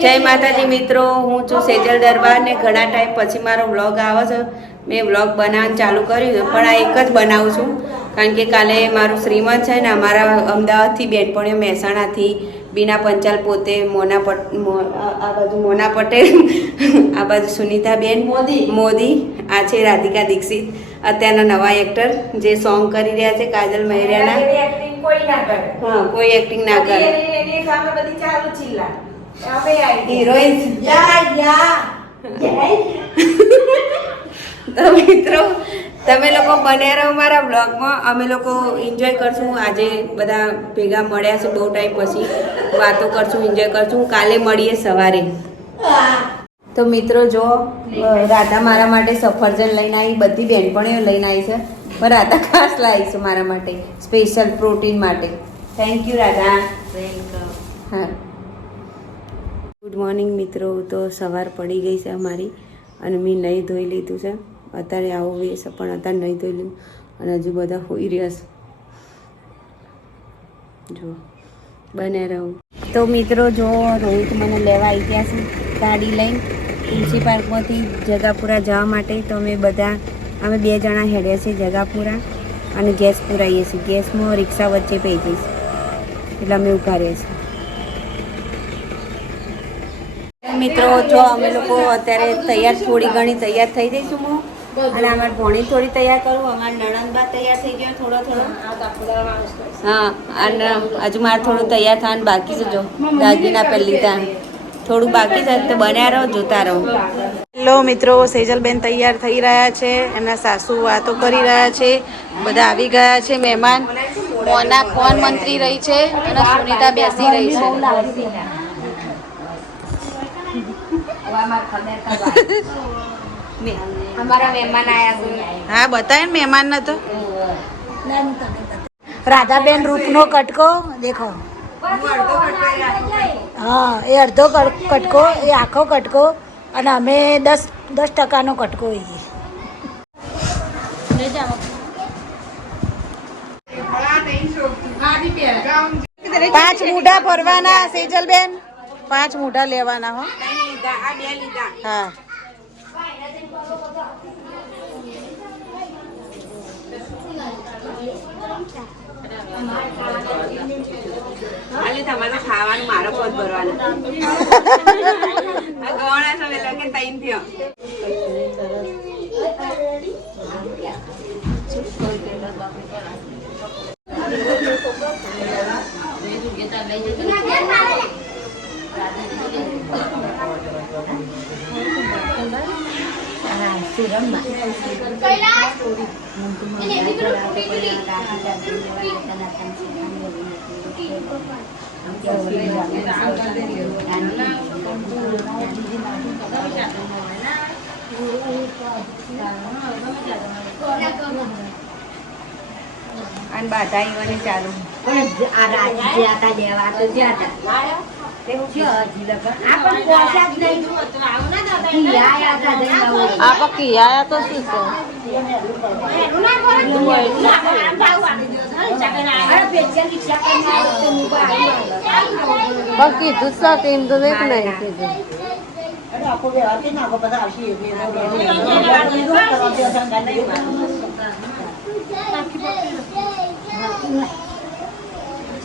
જય માતાજી મિત્રો, હું છું સેજલ દરબાર ને ઘણા ટાઈમ પછી મારો વ્લોગ આવે છે. મેં વ્લોગ બનાવવાનું ચાલુ કર્યું છે, પણ આ એક જ બનાવું છું કારણ કે કાલે મારું શ્રીમંત છે ને અમારા અમદાવાદથી બેનપણીઓ મહેસાણાથી બીના પંચાલ પોતે આ બાજુ મોના પટેલ આ બાજુ સુનિતાબેન મોદી આ છે રાધિકા દીક્ષિત, અત્યારના નવા એક્ટર જે સોંગ કરી રહ્યા છે કાજલ મહેરિયાના. હા, કોઈ એક્ટિંગ ના કરે. હિરોઈન તો મિત્રો તમે લોકો બન્યા રહો મારા બ્લોગમાં. અમે લોકો એન્જોય કરશું. આજે બધા ભેગા મળ્યા છે બહુ ટાઈમ પછી, વાતો કરશું, એન્જોય કરશું. કાલે મળીએ સવારે. તો મિત્રો જો રાધા મારા માટે સફરજન લઈને આવી, બધી બેનપણીઓ લઈને આવી છે, પણ રાધા ખાસ લાવી છે મારા માટે, સ્પેશિયલ પ્રોટીન માટે. Thank you Radha. હા, ગુડ મોર્નિંગ મિત્રો. તો સવાર પડી ગઈ છે અમારી અને મેં નહીં ધોઈ લીધું છે. અત્યારે આવું વેસ પણ અત્યારે નહીં ધોઈ લીધું અને હજુ બધા હોઈ રહ્યા છે. જો બને રહું. તો મિત્રો જો રોહિત મને લેવા આવી ગયા છે ગાડી લઈને તુલસી પાર્કમાંથી જગાપુરા જવા માટે. તો અમે બે જણા હેડ્યા છીએ જગાપુરા અને ગેસ પુરાવીએ છીએ. ગેસમાં રિક્ષા વચ્ચે પઈ જઈશ એટલે અમે ઉકાળીએ છીએ. મિત્રો જો અમે લોકો અત્યારે તૈયાર, થોડી ઘણી તૈયાર થઈ જઈશું હું અને અમારી ભોણી થોડી તૈયાર કરું. અમારી નણંદબા તૈયાર થઈ ગયો થોડો. હા, અને હજુ મારે થોડું તૈયાર થવાનું બાકી છે. જો દાગીના પહેલી ત્યાં થોડું બાકી છે તો બન્યા રહો, જોતા રહો. હેલો મિત્રો, સેજલબેન તૈયાર થઈ રહ્યા છે, એમના સાસુ વાતો કરી રહ્યા છે, બધા આવી ગયા છે મહેમાન. મોના ફોન મંત્રી રહી છે અને સુનિતા બેસી રહી છે. અમારા મહેમાન આયા છે. હા, બતાય ને મહેમાન ને. તો રાધાબેન રૂપનો કટકો દેખો. હા, એ અડધો કટકો, એ આખો કટકો અને અમે 10% કટકો. પાંચ મૂઢા ભરવાના સેજલબેન, 5 મૂઢા લેવાના. હો, હા. તમારે ખાવાનું મારો પોત ભરવાનો. અને બાધા ઈવાની ચાલુ. આ રાજ્ય હતા દેવા તો જ્યાં કીધું તેમ તો દેખ નહીં કીધું.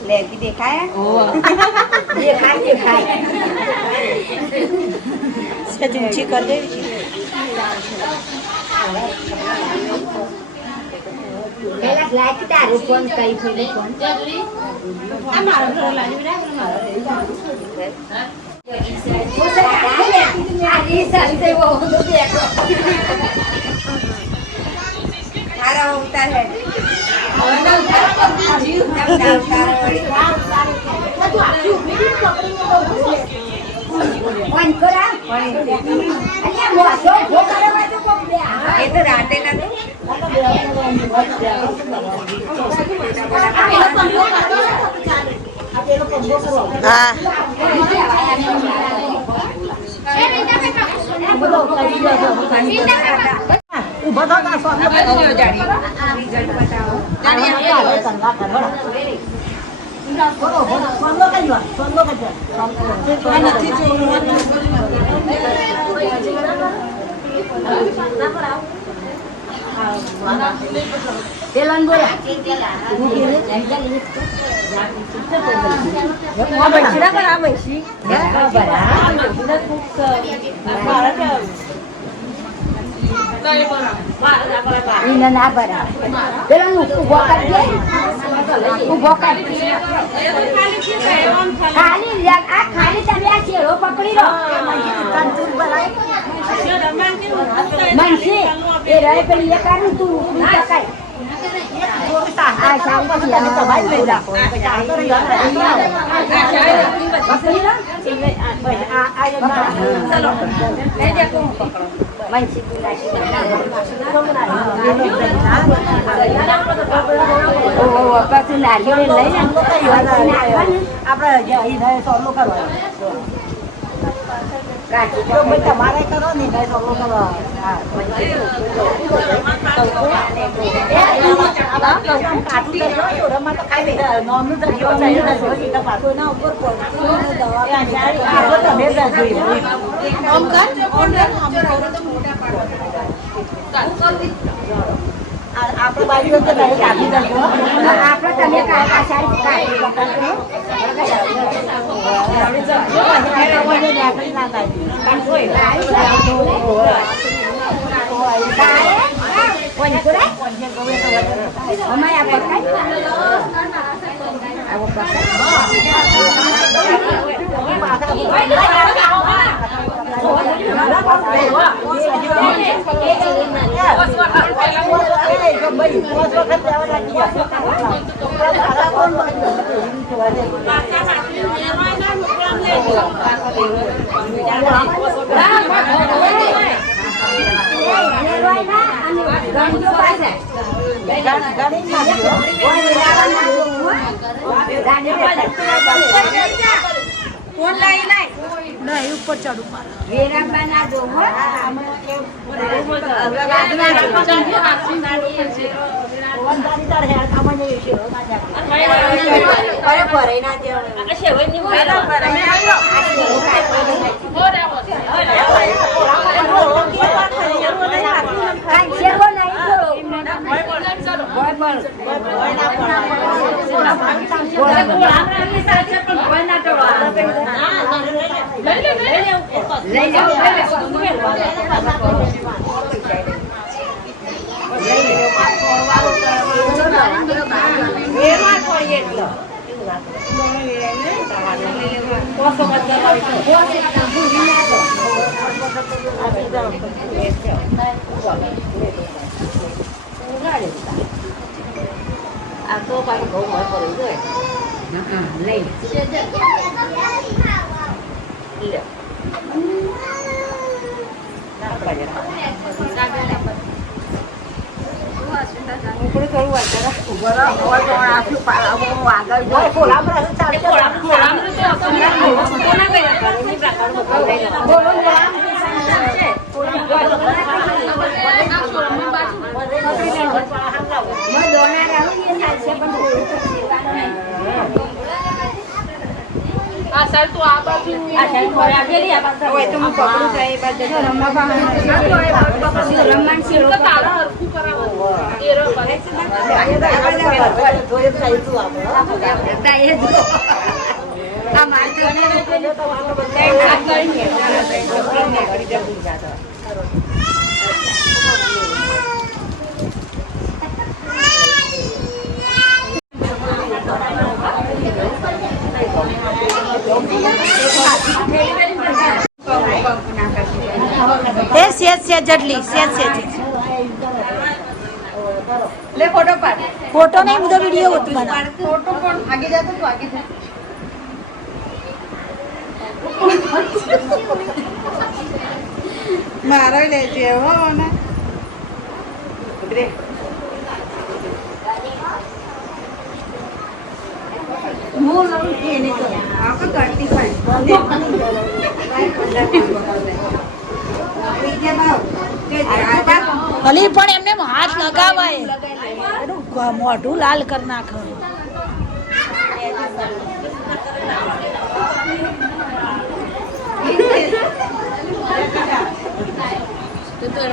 लेगी देखाया देखाय सच ऊंची कर दे. પેલા લાઈક તારું ફોન કઈ ફોન ફોન આ મારો લાગી બરા આજી સાસે વો તો દેખો મારા ઉતાર હે ઓના ઉતાર જીવ ઉતાર પડી તો આખી ઉભી પકડીને તો ફોન કરા અલ્યા મોસો ભો કરવા તો કોક દે એ તો રાતે ના દે હા ઉભા થા કા સ્વામી જાડી રિઝલ્ટ બતાવો જાડી પેલા બોલા ના બરાબર પેલા ઉભો કરજે ઉભો કર ખાલી આ ખાલી તમે આ ચેરો પકડી લો મનસી એ રહે પેલી એ કાઢું તું પકાય આ શામ પછી અમે તો ભાઈ લઈ રાખો પકડી લો ચલો લઈ દે કોણ પકડો મનસી તું લાશી ઓ પાછું નારિયેળ લઈને આપણે અહીં સોલો કરવાનો તમારે કરો ને સોલો કરો આપણે બાજુ કાઢી દો આપણે તમે કોણ લાઈ લાઈ નહીં ઉપર ચડું વેરાબા ના દો આ તો પાછું બહુ મત પડ્યું જોઈએ લઈ લે जडली ले फोटो पाड फोटो नहीं मुझे वीडियो होती बना फोटो कौन आगे जाता तो आगे जा मारो ले जे हो ना उधरे मोर ये नहीं तो आपका करती है ભલી પણ એમને હાથ લગાવાય મોઢું લાલ કરી નાખે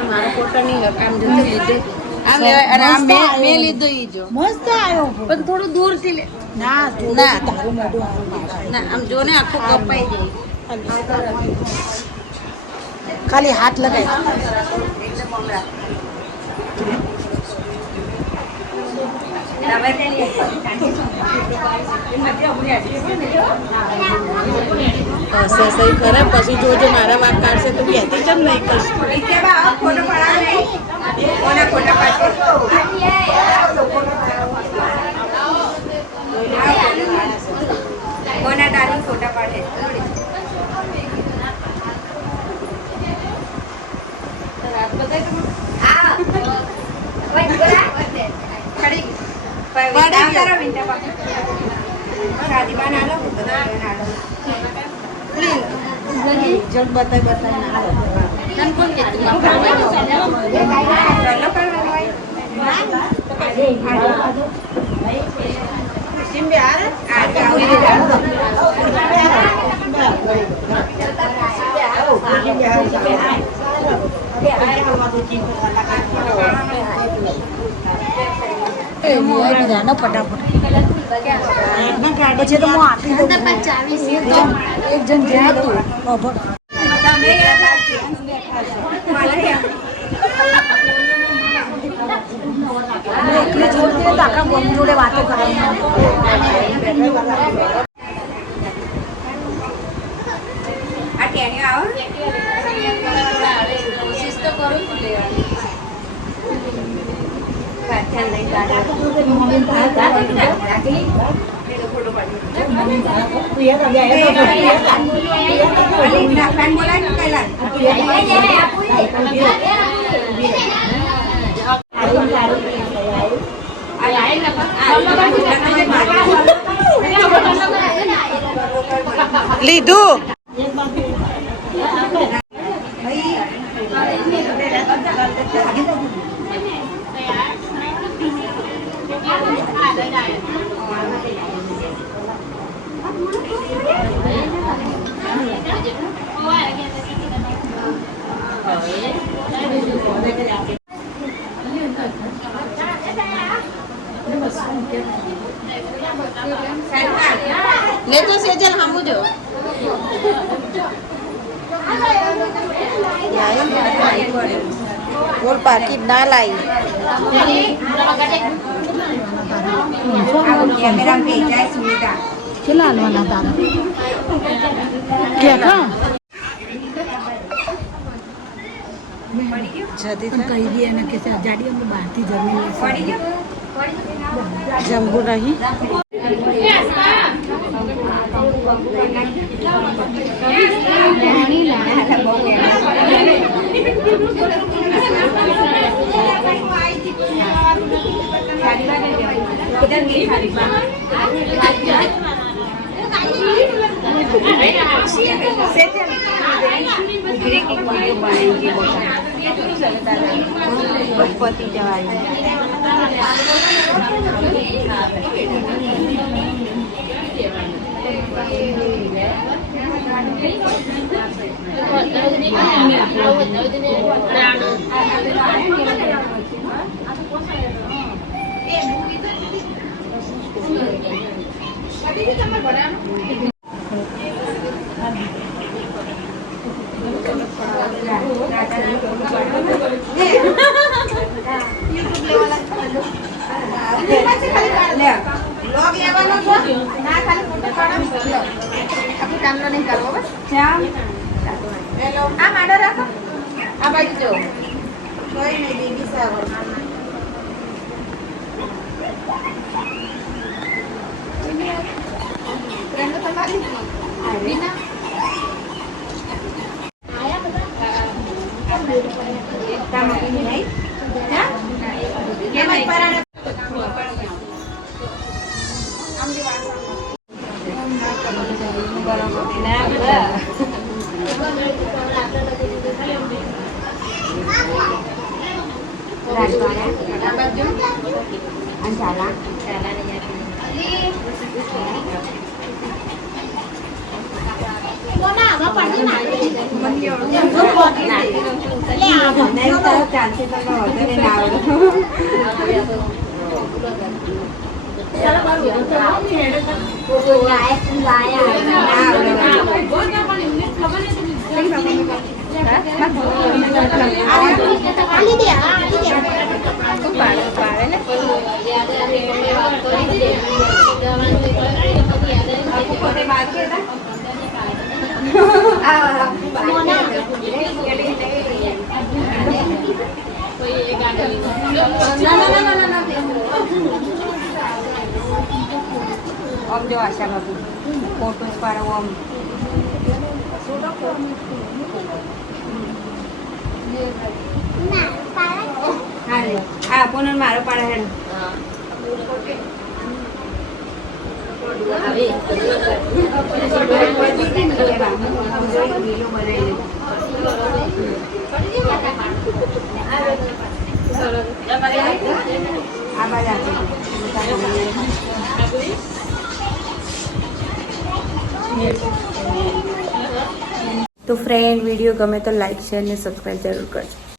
મારો ફોટો નહીં આમ જતો લીધું આમ લેવાય અને આમ મેં લીધો ઈ જો મસ્ત આવ્યો પણ થોડું દૂરથી લે ના ના. તારું મોઢું આવું ના આમ જો ને આખું કપાઈ જાય ખાલી હાથ લગાય સહી ખરાબ પછી જોજો મારા વાક કાઢશે તો કહેતી ચમ નહીં કરશે ફોટો પડાવે કોના ફોટા પાડશે કોના ડાલી ફોટા પાડે ફટાફટ પછી તો હું આપી દઉં એક જણ ગયા તું એકલી જોડતી તો આખા ગમ જોડે વાતો કરવાની આ ટેણીઓ આવો કોશિશ તો કરું છું લેવાની લીધું ले तो सेजल हम जो और पाकिट ना लाई कैमरा पे जाए सुनीता चला लवाना तारा क्या का जदी કહી દે ને કે જાડી અમે બહારથી જમી पड़ी गया જમવું નહીં पति जवाई ચાલશે તો વધારે ના આવડે. આમ જો આશા બાબુ ફોટોસ પાડો આમ હા પૂનમ મારો પાડે હેડ તો ફ્રેન્ડ વિડીયો ગમે તો લાઈક શેર ને સબસ્ક્રાઈબ જરૂર કરજો.